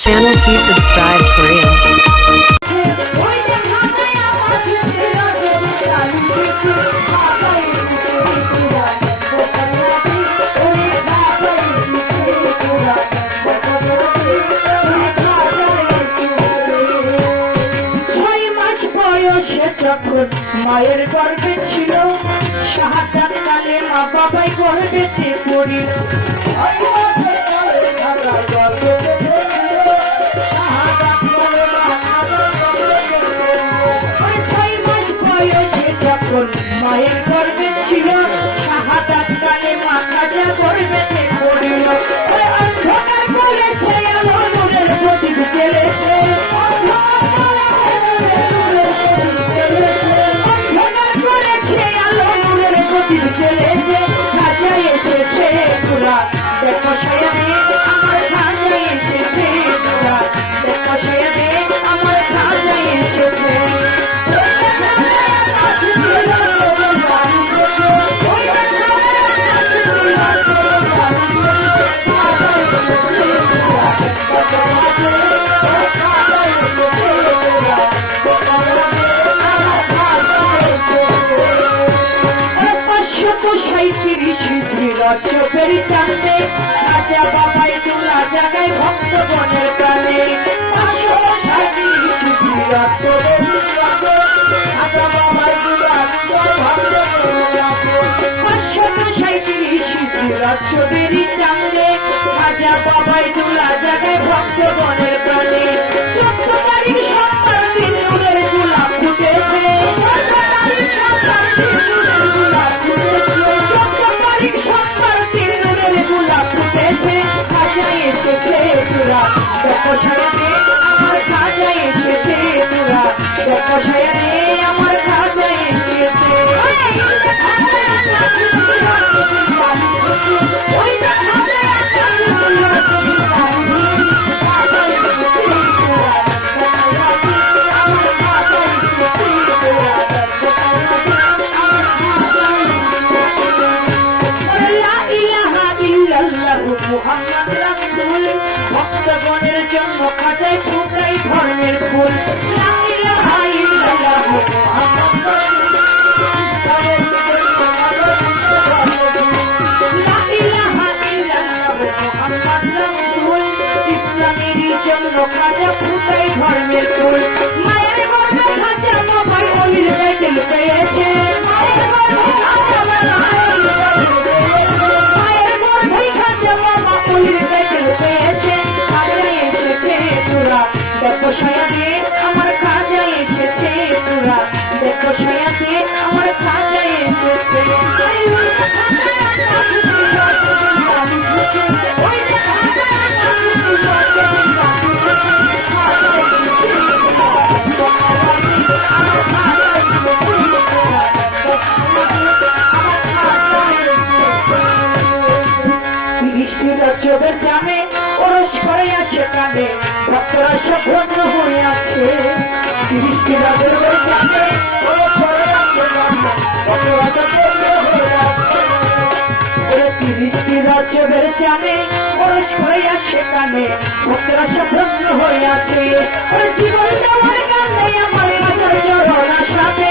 Channel T subscribe for real. যখন মায়ের গর্ভে ছিল শাহাদাত কালে মা বাবাই গর্ভেতে পড়িল চাঁদে রাজা বাবাই তোলা জাগায় ভক্ত বনের প্রাণে। চোদ্দ তারিখ দিন নূরের গোলাপ ফুটেছে। চোদ্দ তারিখ দিন নূরের গোলাপ ফুটেছে। মুহাম্মাদ রাসূল ভক্তগণের জন্য খাজায় ফুটাই ধর্মের ফুল। ইসলামের জন্য খাজা ফুটাই ধর্মের মায়ের গর্ভে খাজা বাবার অলির বাবার বৃষ্টির চোখের জামে ওরস করে আসে কানে ভক্তরা সব ধন্য হয়ে আছে। বৃষ্টির চোখের জামে ওরস করে আসে কানে ভক্তরা সব ওরস করে আসে কানে ভক্তরা সব ধন্য হয়ে আছে। ওরে দেওয়ার কানে আমার রাজার কানে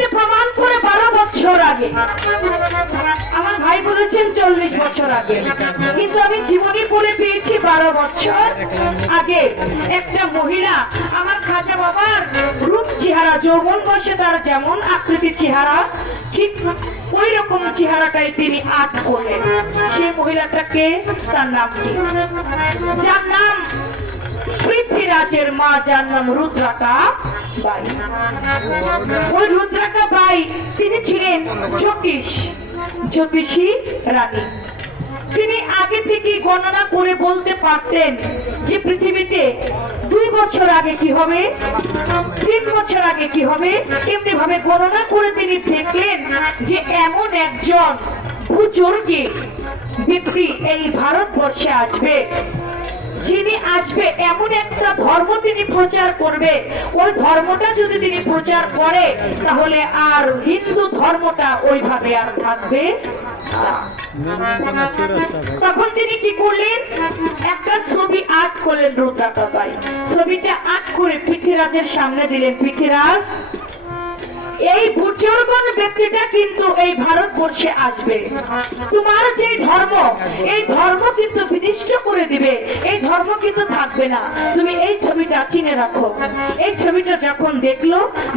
আগে আমার ভাই বলেছেন চল্লিশ বছর আগে। কিন্তু আমি জীবনী পড়ে পেয়েছি বারো বছর আগে। একটা মহিলা আমার খাজা বাবার রূপ চেহারা, যৌবন বয়সে তার যেমন আকৃতি চেহারা, ঠিক ওই রকম চেহারাটাই তিনি আট করলেন। সেই মহিলাটাকে তার নাম কি? যার নাম পৃথ্বীরাজের মা, যার নাম রুদ্রাকা গণনা করে পৃথিবীতে দুই বছর আগে কি হবে, তিন বছর আগে কি হবে। এমনি ভাবে গণনা করে তিনি দেখলেন যে এমন একজন বুজুর্গী ব্যক্তি এই ভারতবর্ষে আসবে। যিনি আসবে, এমন একটা ধর্ম তিনি প্রচার করবে। ওই ধর্মটা যদি তিনি প্রচার করে, তাহলে আর হিন্দু ধর্মটা ওইভাবে আর থাকবে তখন তিনি কি করলেন? একটা ছবি আর্ট করলেন রুদ্রাকাবাই ছবিটা আর্ট করে পৃথ্বীরাজের সামনে দিলেন। পৃথ্বীরাজ এই বুজুর্গন ব্যক্তিটা কিন্তু এই ভারতবর্ষে আসবে। তোমার যে ধর্ম, এই ধর্ম কিন্তু বিনিষ্ট করে দিবে। এই ধর্ম কিন্তু থাকবে না। তুমি এই ছবিটা চিনে রাখো। এই ছবিটা যখন দেখল,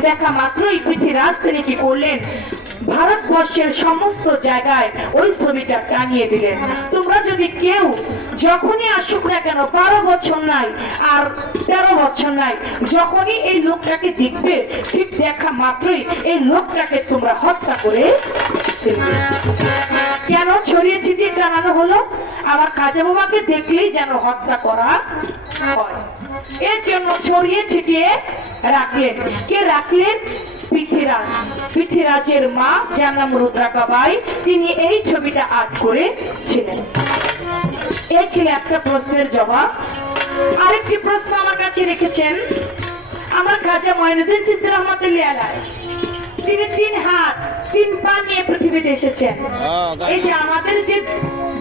দেখা মাত্রই পৃথিবী রাজধানী কি করলেন? ভারতবর্ষের সমস্ত জায়গায় ওই ছবিটা টানিয়ে দিলেন। তোমরা যদি কেউ যখনই আসুক না কেন, বারো বছর নাই আর তেরো বছর নাই, যখনই এই লোকটাকে দেখবে, ঠিক দেখা মাত্রই এই লোকটাকে তোমরা হত্যা করে কেন ছড়িয়ে ছিটিয়ে টানানো হলো? আমার কাজে বাবাকে দেখলেই যেন হত্যা করা হয়। এর জন্য ছড়িয়ে ছিটিয়ে রাখলেন। কে রাখলেন? পৃথ্বীরাজ পৃথ্বীরাজের মা যার নাম রুদ্রাকাবাই তিনি এই ছবিটা আর্ট করেছিলেন এই ছিল একটা প্রশ্নের জবাব। আরেকটি প্রশ্ন আমার কাছে রেখেছেন। আমার খাজা ময়নুদ্দিন চিস্তি রহমতুল্লাহ আলাই তিনি তিন হাত তিন পা নিয়ে পৃথিবীতে এসেছেন। এই যে আমাদের যে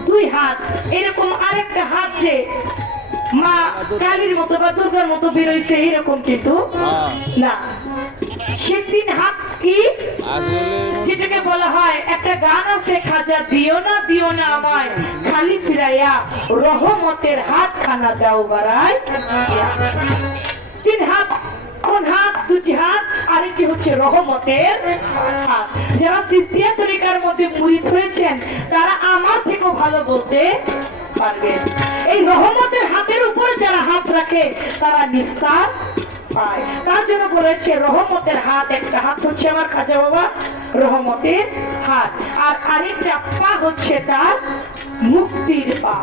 দুই হাত এরকম আরেকটা হাত যে মা কালীর মতো বা দুর্গার মতো বেরোইছে এরকম কিন্তু না। তিন হাত কি? বলা হয় একটা গান আছে খাজা দিও না দিও না আমায়। খালি ফিরাইয়া রহমতের হাত খানা দাও বাড়ায়। তিন হাত কোন হাত? দুটি হাত আরেকটি হচ্ছে রহমতের হাত। যারা চিস্তিয়া তরিকার মধ্যে মুড়িদ হয়েছেন তারা আমার থেকেও ভালো বলতে পারবেন এই রহমতের হাতের উপর যারা হাত রাখে তারা নিস্তার পায়। তার জন্য বলেছে, রহমতের হাত, একটা হাত হচ্ছে আমার খাজা বাবা, রহমতের হাত। আর আরেকটা পা হচ্ছে তার মুক্তির পা।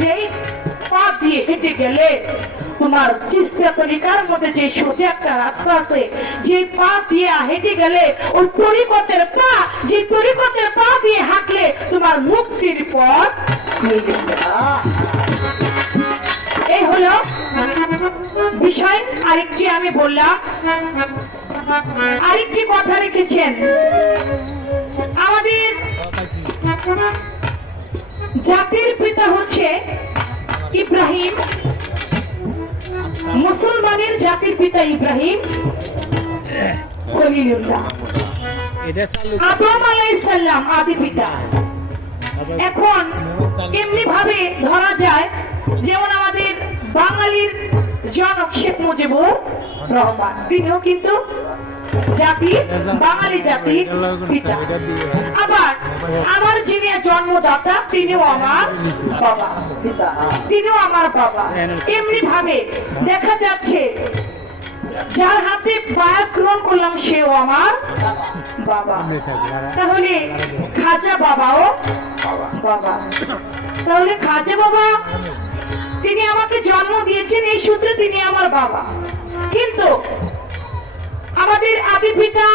যেই পা দিয়ে হেঁটে গেলে তোমার চিস্তা তরিকার মধ্যে যে সোজা একটা রাস্তা আছে, যে পা দিয়ে হেঁটে গেলে ওই তরিকতের পা, যে তরিকতের পা দিয়ে হাঁটলে তোমার মুক্তির পথ মিলবে। বিষয় আরেকটি আমি বললাম। আরেকটি কথা রেখেছেন। আমাদের জাতির পিতা হচ্ছে ইব্রাহিম। মুসলমানের জাতির পিতা ইব্রাহিম খলিলুল্লাহ। আলাইসাল্লাম আদি পিতা। এখন এমনি ভাবে ধরা যায়, যেমন আমাদের বাঙালির জনক শেখ মুজিবুর রহমান। তিনিও কিন্তু জাতি, বাঙালি জাতির পিতা। আবার আমার যিনি জন্মদাতা, তিনিও আমার বাবা। তিনিও আমার বাবা। এমনি ভাবে দেখা যাচ্ছে যার হাতে বায়াত গ্রহণ করলাম সেও আমার বাবা। তাহলে খাজা বাবাও বাবা। তাহলে খাজা বাবা তিনি আমাকে জন্ম দিয়েছেন, এই সূত্রে তিনি আমার বাবা। কিন্তু আমাদের আদি পিতা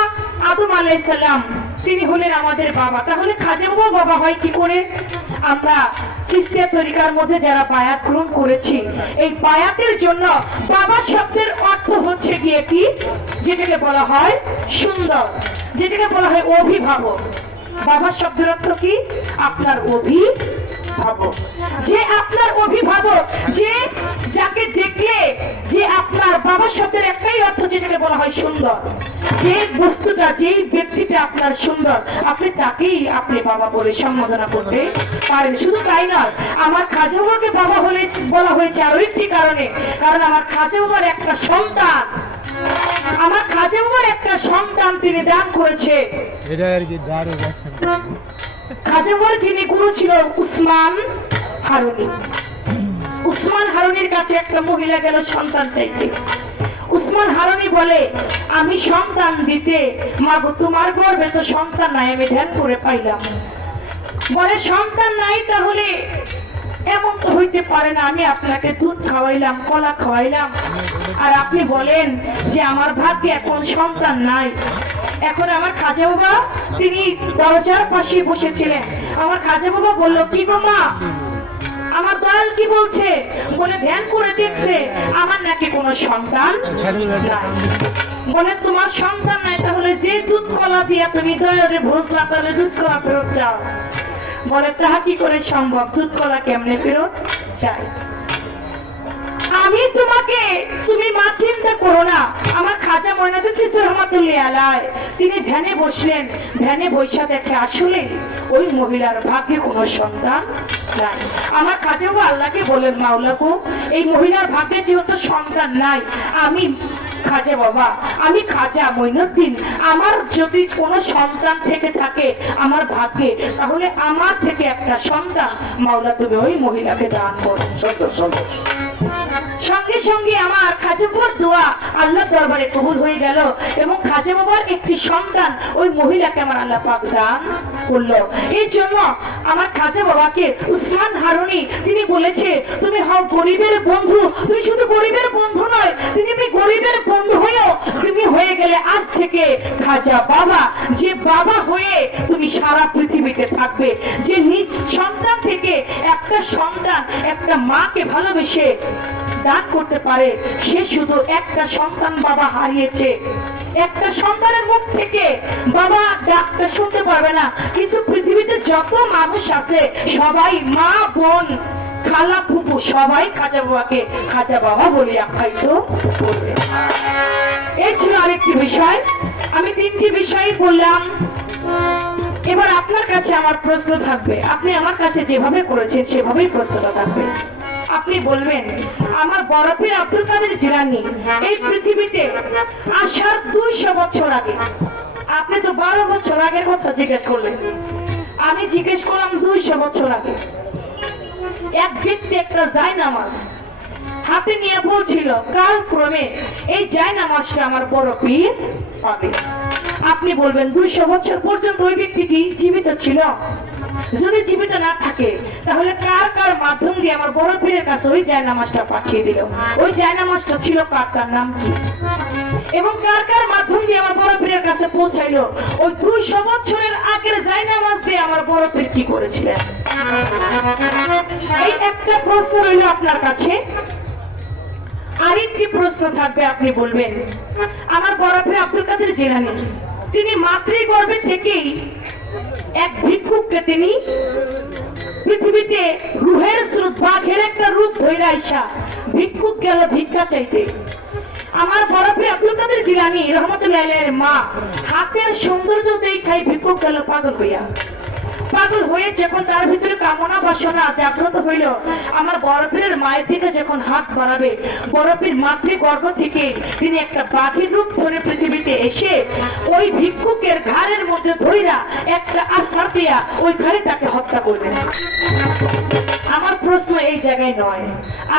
আদম আলাইসাল্লাম তিনি হলেন আমাদের বাবা। তাহলে খাজা বাবা হয় কি করে? আমরা চিস্তিয়া তরিকার মধ্যে যারা বায়াত গ্রহণ করেছি, এই বায়াতের জন্য বাবা শব্দের অর্থ হচ্ছে গিয়ে কি? যেটাকে বলা হয় সুন্দর, যেটাকে বলা হয় অভিভাবক। বাবা শব্দের অর্থ কি? আপনার অভিভাবক, যে আপনার অভিভাবক, যে যাকে দেখলে যে আপনার বাবা শব্দের একটাই অর্থ যেটাকে বলা হয় সুন্দর, যে বস্তুটা, যে ব্যক্তিটা আপনার সুন্দর, আপনি তাকেই আপনি বাবা বলে সম্বোধনা করতে পারেন। শুধু তাই নয়, আমার খাজা বাবা হলে, বলা হয়েছে আরও একটি কারণে, কারণ আমার খাজা বাবার একটা সন্তান, আমার খাজা বাবার একটা সন্তান তিনি দান করেছে। এটা আর কি দারু অ্যাকশন যিনি গুরু ছিল উসমান হারুনি। উসমান হারুনির কাছে একটা মহিলা গেল সন্তান চাইতে। উসমান হারুনি বলে, আমি সন্তান দিতে, মাগো, তোমার গর্বে তো সন্তান নাই, আমি ধ্যান করে পাইলাম। বলে, সন্তান নাই তাহলে এমন তো হইতে পারে না, আমি আপনাকে দুধ খাওয়াইলাম, কলা খাওয়াইলাম। আর আপনি বলেন যে, আমার ভাগ্যে এখন সন্তান নাই। এখন আমার খাজা বাবা, তিনি দরজার পাশে বসেছিলেন। আমার খাজা বাবা বলল, কি গো মা? আমার দয়াল কি বলছে? বলে ধ্যান করে দেখছে, আমার নাকি কোনো সন্তান। বলে তোমার সন্তান নাই, তাহলে যে দুধ কলা দিয়া তুমি দয়ালে ভোজলা তাহলে দুধ কলা ফেরত চাও। বলে তাহা কি করে সম্ভব? দুধ কলা কেমনে ফেরত চাই আমি তোমাকে তুমি মা চিন্তা করো না। আমার খাজা ময়নাতুল চিস্তি রহমাতুল্লাহ তিনি ধ্যানে বসলেন। ধ্যানে বৈশা দেখে আসলে ওই মহিলার ভাগ্যে কোনো সন্তান নাই। আমার বাবা আল্লাহকে বলেন, মাওলা গো, এই মহিলার ভাগ্যে যেহেতু সন্তান নাই, আমি খাজা বাবা, আমি খাজা মইনুদ্দিন, আমার যদি কোনো সন্তান থেকে থাকে আমার ভাগ্যে, তাহলে আমার থেকে একটা সন্তান মাওলা তুমি ওই মহিলাকে দান করো। সঙ্গে সঙ্গে আমার দোয়া আল্লাহ দরবারে কবুল হয়ে গেল এবং একটি সন্তান ওই মহিলাকে আমার আল্লাহ পাক দান করল। এই জন্য আমার বাবাকে উসমান হারুনি, তিনি বলেছে, তুমি হও গরিবের বন্ধু, তুমি শুধু গরিবের বন্ধু নয়, তুমি তুমি গরিবের বন্ধু হয়েও তুমি হয়ে গেলে আজ থেকে খাজা বাবা, যে বাবা হয়ে তুমি সারা পৃথিবীতে থাকবে, যে নিজ সন্তান থেকে একটা সন্তান, একটা মাকে ভালোবেসে দান করতে পারে। সে শুধু একটা সন্তান বাবা হারিয়েছে। একটা সন্তানের মুখ থেকে বাবা ডাকটা শুনতে পারবে না। কিন্তু পৃথিবীতে যত মানুষ আছে, সবাই মা, বোন, খালা ফুপু সবাই খাজা বাবাকে খাজা বাবা বলে আখ্যায়িত করবে। এই ছিল আরেকটি বিষয়। আমি তিনটি বিষয় বললাম। এবার আপনার কাছে আমার প্রশ্ন থাকবে। আপনি আমার কাছে যেভাবে করেছেন, সেভাবেই প্রশ্নটা থাকবে। আপনি বলবেন আমার বরফের আব্দুল কাদের জিলানি এই পৃথিবীতে আসার দুইশো বছর আগে আপনি তো বারো বছর আগের কথা জিজ্ঞেস করলেন। আমি জিজ্ঞেস করলাম দুইশো বছর আগে। এক ব্যক্তি একটা যায় নামাজ হাতে নিয়ে বলছিল কাল ক্রমে এই যায় নামাজটা আমার বড় পীর পাবে আপনি বলবেন দুইশো বছর পর্যন্ত ওই ব্যক্তি কি জীবিত ছিল? যদি জীবিত না থাকে, তাহলে কার কার মাধ্যম দিয়ে আমার বড় পীরের কাছে ওই যায় নামাজটা পাঠিয়ে দিল? ওই যায় নামাজটা ছিল কার কার নাম কি? এবং কার কার মাধ্যম দিয়ে আমার বড় পীরের কাছে পৌঁছাইলো? ওই দুইশো বছরের আগের যায় নামাজ দিয়ে আমার বড় পীর কি করেছিলেন? এই একটা প্রশ্ন রইল আপনার কাছে। আরেকটি প্রশ্ন থাকবে, আপনি বলবেন, আমার বরফে আব্দুল কাদের জেলানি? তিনি মাতৃগর্ভে থেকেই এক ভিক্ষুককে তিনি পৃথিবীতে রুহের স্রোত বাঘের একটা রূপ ধরে আইসা ভিক্ষুক গেল ভিক্ষা চাইতে। আমার বরফে আব্দুল কাদের জিলানি রহমতুল্লাহ মা, হাতের সৌন্দর্য দেখাই ভিক্ষুক গেল পাগল হইয়া। পাগল হয়ে যখন তার ভিতরে কামনা বাসনা জাগ্রত হইল, আমার বরফের মায়ের দিকে যখন হাত বাড়াবে, বরফের মাতৃ গর্ভ থেকে তিনি একটা বাঘের রূপ ধরে পৃথিবীতে এসে ওই ভিক্ষুকের ঘাড়ের মধ্যে ধইরা একটা আশ্রা দিয়া ওই ঘাড়ে তাকে হত্যা করলেন। আমার প্রশ্ন এই জায়গায় নয়।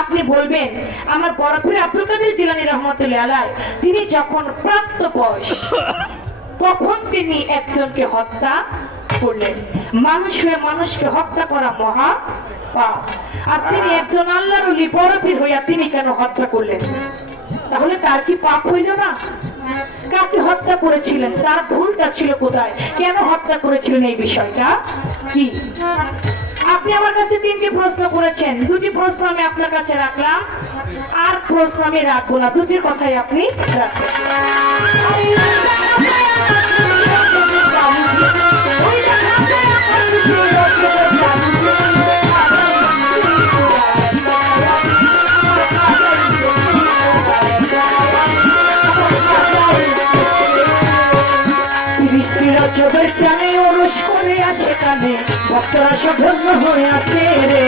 আপনি বলবেন, আমার বরফের আব্দুল কাদের জিলানি রহমতুল্লাহ আলাই, তিনি যখন প্রাপ্ত বয়স, তখন তিনি একজনকে হত্যা করলেন। মানুষ হয়ে মানুষকে হত্যা করা মহা পাপ। আর তিনি একজন আল্লাহর অলি হইয়া তিনি কেন হত্যা করলেন? তাহলে তার কি পাপ হইল না? কাকে হত্যা করেছিলেন? তার ভুলটা ছিল কোথায়? কেন হত্যা করেছিলেন এই বিষয়টা? কি? আপনি আমার কাছে তিনটি প্রশ্ন করেছেন। দুটি প্রশ্ন আমি আপনার কাছে রাখলাম। আর প্রশ্ন আমি রাখব না। দুটির কথাই আপনি রাখবেন। ভক্তরা সব ধন্য হয়ে আছে রে?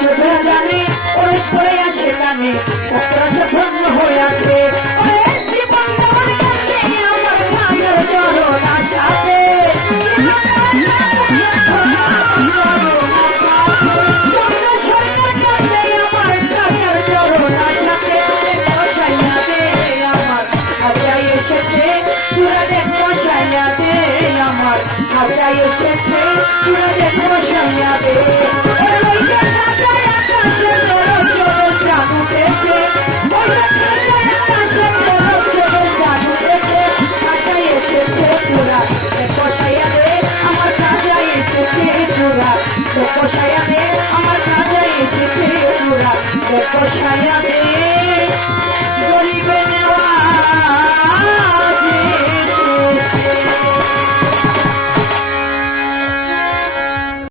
চোখের জানে ওরস করে আসে